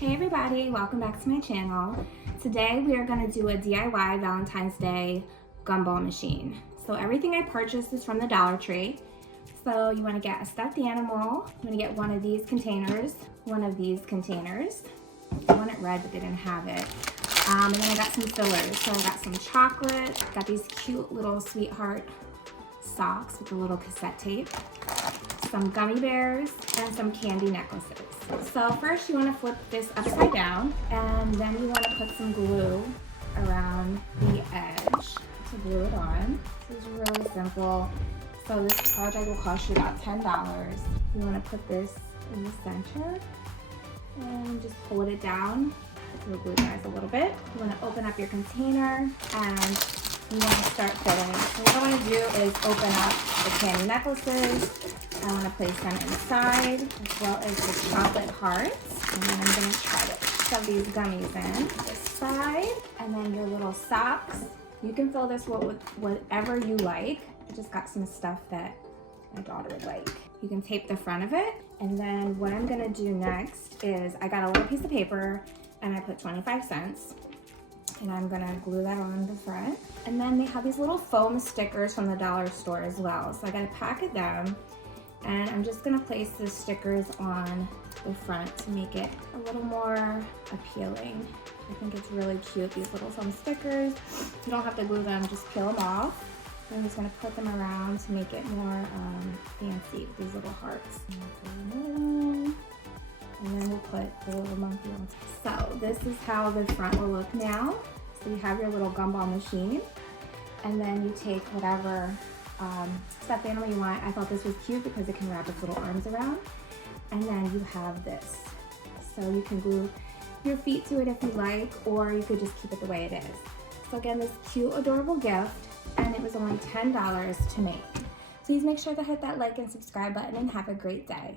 Hey everybody, welcome back to my channel. Today we are going to do a DIY Valentine's Day gumball machine. So everything I purchased is from the Dollar Tree. So you want to get a stuffed animal. I'm going to get one of these containers, one of these containers. I want it red but they didn't have it. And then I got some fillers. So I got some chocolate, got these cute little sweetheart socks with a little cassette tape, some gummy bears, and some candy necklaces. So first you want to flip this upside down, and then you want to put some glue around the edge to glue it on. This is really simple. So this project will cost you about $10. You want to put this in the center and just hold it down. It'll glue guys a little bit. You want to open up your container and you want to start filling. So what I want to do is open up the candy necklaces. I want to place them inside, as well as the chocolate hearts. And then I'm going to try to shove these gummies in this side. And then your little socks. You can fill this with whatever you like. I just got some stuff that my daughter would like. You can tape the front of it. And then what I'm going to do next is I got a little piece of paper and I put 25 cents. And I'm gonna glue that on the front. And then they have these little foam stickers from the dollar store as well. So I got a pack of them. And I'm just gonna place the stickers on the front to make it a little more appealing. I think it's really cute, these little foam stickers. You don't have to glue them, just peel them off. I'm just gonna put them around to make it more fancy with these little hearts. And then we'll put the little monkey on top. So this is how the front will look now. So you have your little gumball machine, and then you take whatever stuffed animal you want. I thought this was cute because it can wrap its little arms around. And then you have this. So you can glue your feet to it if you like, or you could just keep it the way it is. So again, this cute, adorable gift, and it was only $10 to make. Please make sure to hit that like and subscribe button and have a great day.